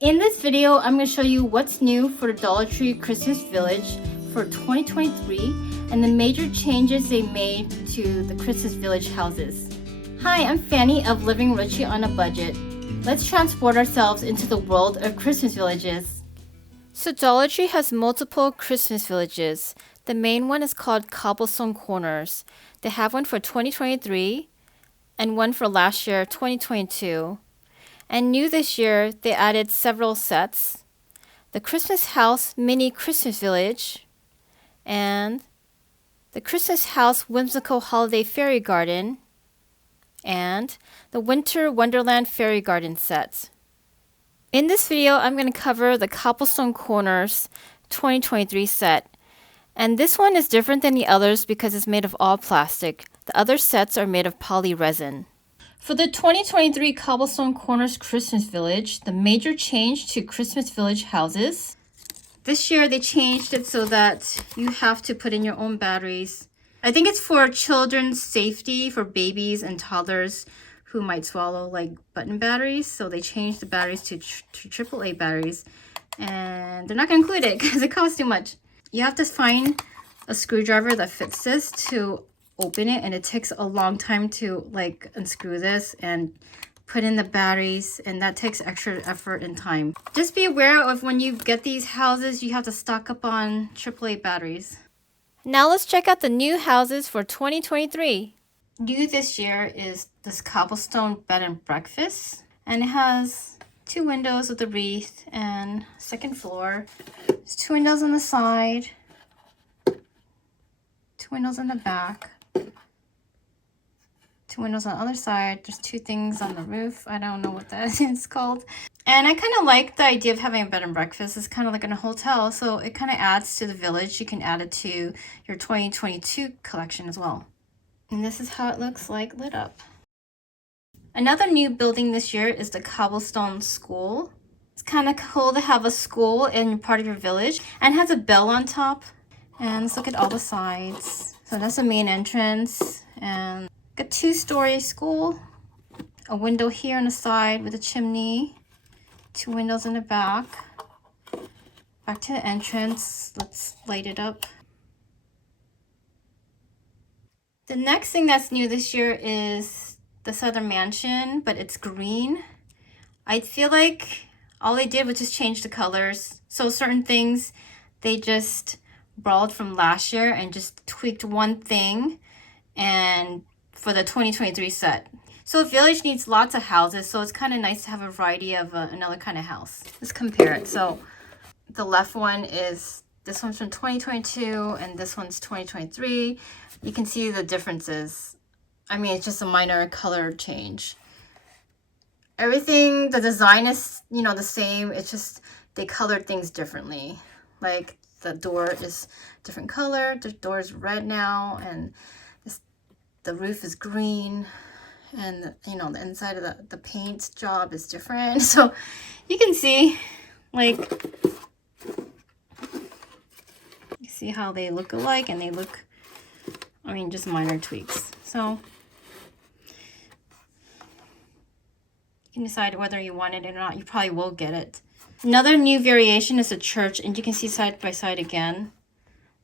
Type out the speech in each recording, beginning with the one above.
In this video, I'm going to show you what's new for the Dollar Tree Christmas Village for 2023 and the major changes they made to the Christmas Village houses. Hi, I'm Fanny of Living Richly on a Budget. Let's transport ourselves into the world of Christmas villages. So Dollar Tree has multiple Christmas villages. The main one is called Cobblestone Corners. They have one for 2023 and one for last year, 2022. And new this year, they added several sets. The Christmas House Mini Christmas Village and the Christmas House Whimsical Holiday Fairy Garden and the Winter Wonderland Fairy Garden set. In this video, I'm going to cover the Cobblestone Corners 2023 set. And this one is different than the others because it's made of all plastic. The other sets are made of poly resin. For the 2023 Cobblestone Corners Christmas Village, the major change to Christmas Village houses. This year they changed it so that you have to put in your own batteries. I think it's for children's safety, for babies and toddlers who might swallow like button batteries. So they changed the batteries to AAA batteries. And they're not going to include it because it costs too much. You have to find a screwdriver that fits this to open it, and it takes a long time to like unscrew this and put in the batteries, and that takes extra effort and time. Just be aware of when you get these houses, you have to stock up on AAA batteries. Now let's check out the new houses for 2023. New this year is this cobblestone bed and breakfast, and it has 2 windows with a wreath and second floor. There's 2 windows on the side, 2 windows in the back. 2 windows on the other side. There's 2 things on the roof. I don't know what that is called. And I kind of like the idea of having a bed and breakfast. It's kind of like in a hotel, so it kind of adds to the village. You can add it to your 2022 collection as well. And this is how it looks like lit up. Another new building this year is the Cobblestone School. It's kind of cool to have a school in part of your village, and has a bell on top. And let's look at all the sides. So that's the main entrance, and a 2-story school, a window here on the side with a chimney, 2 windows in the back. Back to the entrance. Let's light it up. The next thing that's new this year is the Southern Mansion, but it's green. I feel like all they did was just change the colors. So certain things they just borrowed from last year and just tweaked one thing and for the 2023 set. So Village needs lots of houses, so it's kind of nice to have a variety of another kind of house. Let's compare it. So the left one is, this one's from 2022 and this one's 2023. You can see the differences. I mean, it's just a minor color change. Everything, the design is, the same. It's just they colored things differently. Like the door is different color. The door is red now, and the roof is green, and the inside of the paint job is different. So you can see, like, you see how they look alike, and they look, just minor tweaks. So you can decide whether you want it or not. You probably will get it. Another new variation is a church, and you can see side by side again.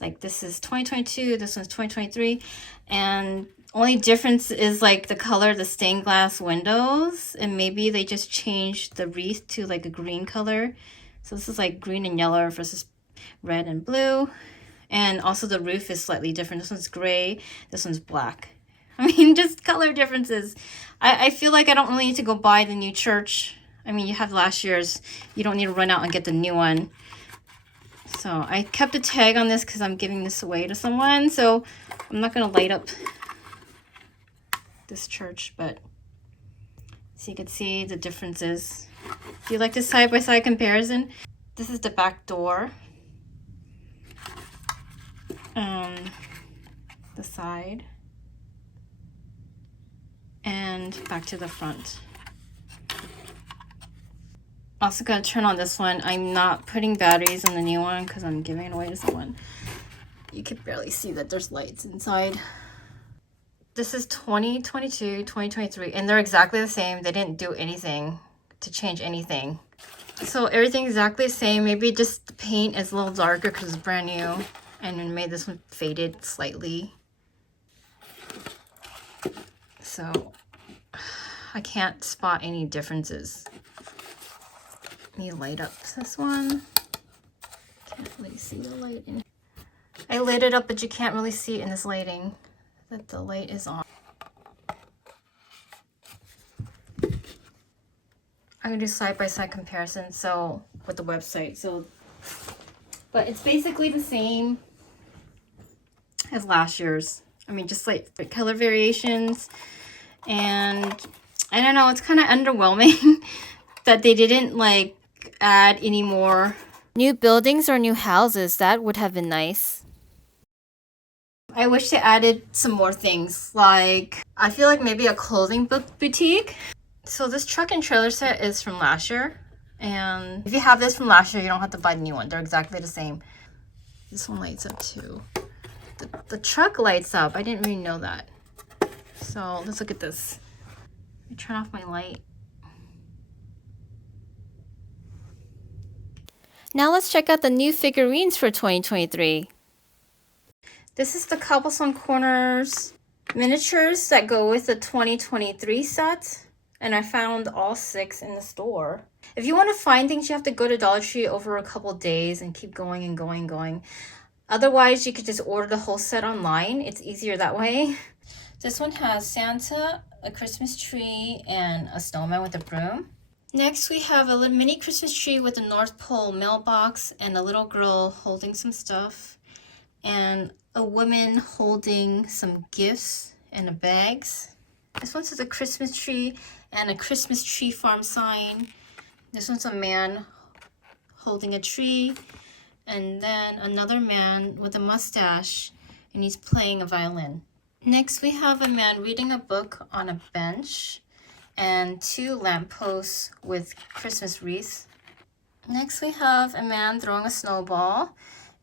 Like this is 2022, this one's 2023, and only difference is like the color of the stained glass windows, and maybe they just changed the wreath to like a green color. So this is like green and yellow versus red and blue. And also the roof is slightly different. This one's gray, this one's black. Just color differences. I feel like I don't really need to go buy the new church. You have last year's. You don't need to run out and get the new one. So I kept a tag on this because I'm giving this away to someone. So I'm not going to light up this church, but so you can see the differences. Do you like this side-by-side comparison? This is the back door. The side. And back to the front. Also gotta turn on this one. I'm not putting batteries on the new one because I'm giving it away to someone. You can barely see that there's lights inside. This is 2022, 2023, and they're exactly the same. They didn't do anything to change anything. So everything's exactly the same. Maybe just the paint is a little darker because it's brand new. And then made this one faded slightly. So I can't spot any differences. Let me light up this one. Can't really see the light in. I lit it up, but you can't really see it in this lighting that the light is on. I'm gonna do side-by-side comparison so with the website. So, but it's basically the same as last year's. I mean, just like the color variations, and I don't know, it's kind of underwhelming that they didn't like add any more new buildings or new houses. That would have been nice. I wish they added some more things, like I feel like maybe a clothing boutique. So this truck and trailer set is from last year, and if you have this from last year, you don't have to buy the new one. They're exactly the same. This one lights up too. The truck lights up. I didn't really know that. So let's look at this. Let me turn off my light. Now let's check out the new figurines for 2023. This is the Cobblestone Corners miniatures that go with the 2023 set. And I found all 6 in the store. If you want to find things, you have to go to Dollar Tree over a couple days and keep going and going and going. Otherwise, you could just order the whole set online. It's easier that way. This one has Santa, a Christmas tree, and a snowman with a broom. Next, we have a little mini Christmas tree with a North Pole mailbox and a little girl holding some stuff. And a woman holding some gifts in bags. This one says a Christmas tree and a Christmas tree farm sign. This one's a man holding a tree. And then another man with a mustache, and he's playing a violin. Next, we have a man reading a book on a bench and 2 lampposts with Christmas wreaths. Next, we have a man throwing a snowball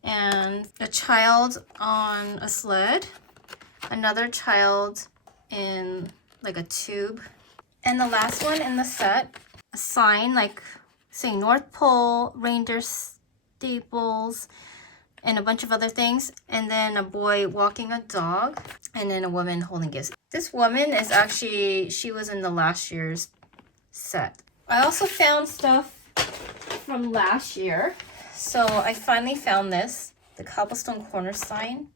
and a child on a sled, another child in like a tube. And the last one in the set, a sign like saying North Pole, reindeer staples, and a bunch of other things. And then a boy walking a dog, and then a woman holding gifts. This woman is actually, she was in the last year's set. I also found stuff from last year. So I finally found this, the Cobblestone Corners sign.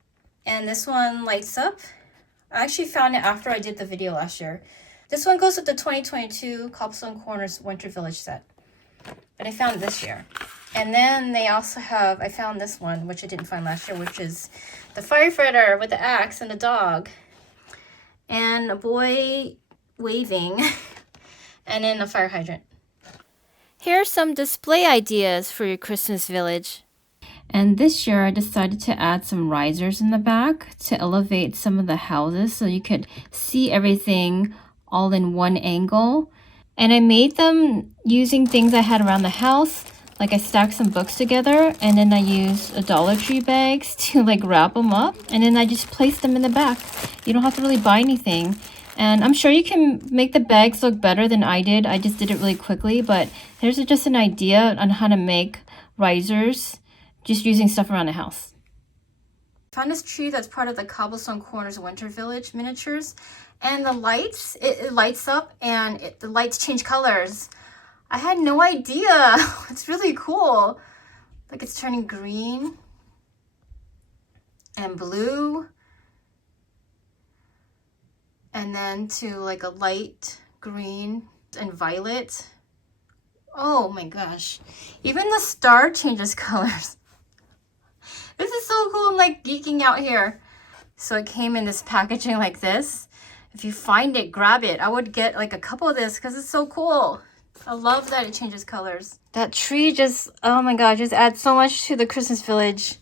And this one lights up. I actually found it after I did the video last year. This one goes with the 2022 Cobblestone Corners Winter Village set. But I found it this year. And then they also have, I found this one, which I didn't find last year, which is the firefighter with the axe and a dog. And a boy waving. And then a fire hydrant. Here are some display ideas for your Christmas village. And this year I decided to add some risers in the back to elevate some of the houses so you could see everything all in one angle. And I made them using things I had around the house. Like I stacked some books together, and then I used a Dollar Tree bags to like wrap them up. And then I just placed them in the back. You don't have to really buy anything. And I'm sure you can make the bags look better than I did. I just did it really quickly, but here's just an idea on how to make risers just using stuff around the house. I found this tree that's part of the Cobblestone Corners Winter Village miniatures, and the lights, it lights up and the lights change colors. I had no idea. It's really cool. Like it's turning green and blue, and then to like a light green and violet. Oh my gosh. Even the star changes colors. This is so cool. I'm like geeking out here. So it came in this packaging like this. If you find it, grab it. I would get like a couple of this because it's so cool. I love that it changes colors. That tree just, oh my god, just adds so much to the Christmas village.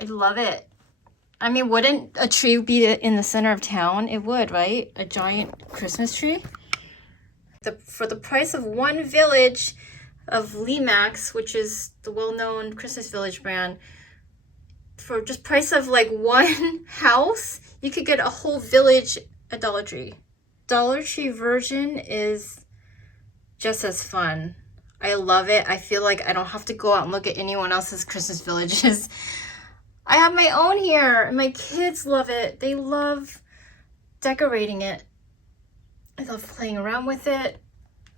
I love it. I mean, wouldn't a tree be in the center of town? It would, right? A giant Christmas tree. For the price of one village of Limax, which is the well-known Christmas village brand, for just price of like one house, you could get a whole village at Dollar Tree. Dollar Tree version is just as fun. I love it. I feel like I don't have to go out and look at anyone else's Christmas villages. I have my own here, and my kids love it. They love decorating it. I love playing around with it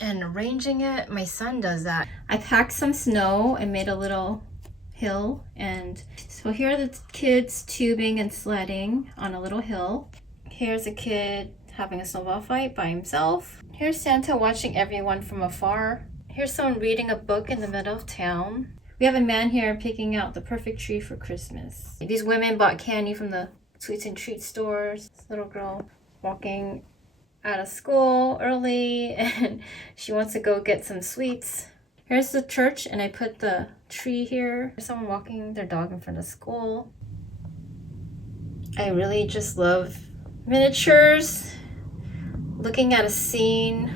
and arranging it. My son does that. I packed some snow and made a little hill, and so here are the kids tubing and sledding on a little hill. Here's a kid having a snowball fight by himself. Here's Santa watching everyone from afar. Here's someone reading a book in the middle of town. We have a man here picking out the perfect tree for Christmas. These women bought candy from the sweets and treat stores. This little girl walking out of school early and she wants to go get some sweets. Here's the church, and I put the tree here. There's someone walking their dog in front of school. I really just love miniatures, looking at a scene,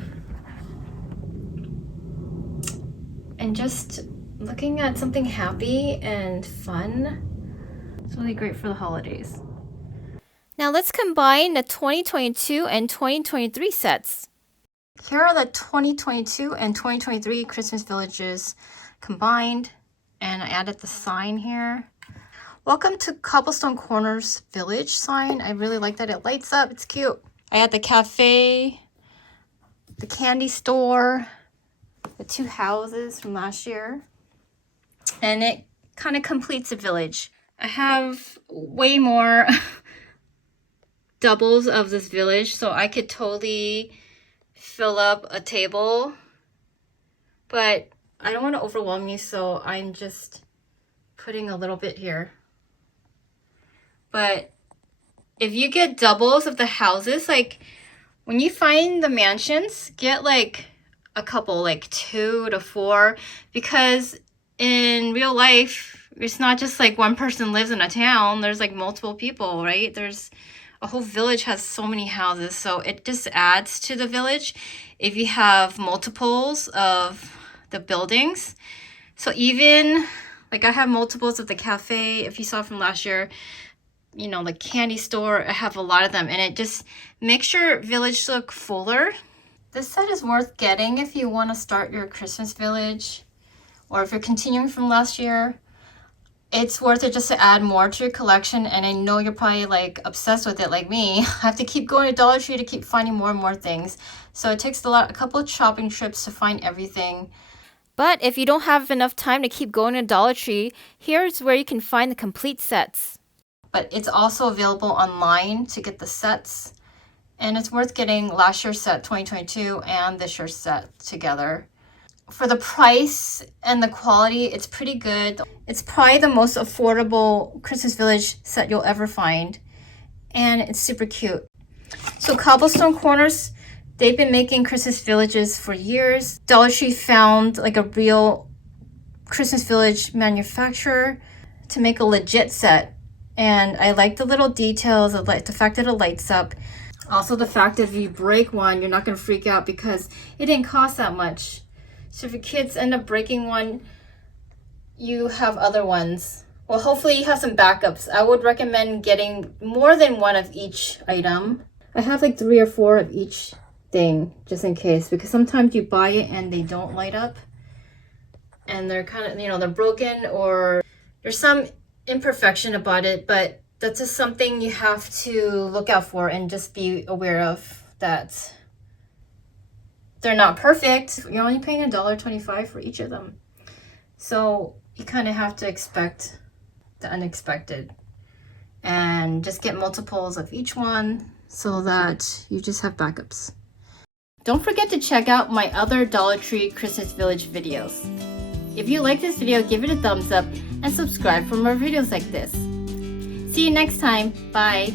and just looking at something happy and fun. It's really great for the holidays. Now let's combine the 2022 and 2023 sets. Here are the 2022 and 2023 Christmas villages combined, and I added the sign here. Welcome to Cobblestone Corners Village sign. I really like that it lights up. It's cute. I had the cafe, the candy store, the two houses from last year, and it kind of completes the village. I have way more doubles of this village, so I could totally fill up a table, but I don't want to overwhelm you, so I'm just putting a little bit here. But if you get doubles of the houses, like when you find the mansions, get like a couple, like 2 to 4, because in real life, it's not just like one person lives in a town. There's like multiple people, right? There's a whole village has so many houses, so it just adds to the village if you have multiples of the buildings. So even like I have multiples of the cafe. If you saw from last year, you know, the candy store, I have a lot of them, and it just makes your village look fuller. This set is worth getting if you want to start your Christmas village, or if you're continuing from last year. It's worth it just to add more to your collection, and I know you're probably like obsessed with it like me. I have to keep going to Dollar Tree to keep finding more and more things. So it takes a couple of shopping trips to find everything. But if you don't have enough time to keep going to Dollar Tree, here's where you can find the complete sets. But it's also available online to get the sets, and it's worth getting last year's set 2022 and this year's set together. For the price and the quality, it's pretty good. It's probably the most affordable Christmas village set you'll ever find, and it's super cute. So Cobblestone Corners, they've been making Christmas villages for years. Dollar Tree found like a real Christmas village manufacturer to make a legit set, and I like the little details. I like the fact that it lights up. Also the fact that if you break one, you're not going to freak out because it didn't cost that much. So if your kids end up breaking one, you have other ones. Well, hopefully you have some backups. I would recommend getting more than one of each item. I have like 3 or 4 of each thing just in case, because sometimes you buy it and they don't light up and they're kind of, you know, they're broken or there's some imperfection about it, but that's just something you have to look out for and just be aware of, that they're not perfect. You're only paying $1.25 for each of them. So you kind of have to expect the unexpected and just get multiples of each one so that you just have backups. Don't forget to check out my other Dollar Tree Christmas Village videos. If you like this video, give it a thumbs up and subscribe for more videos like this. See you next time. Bye.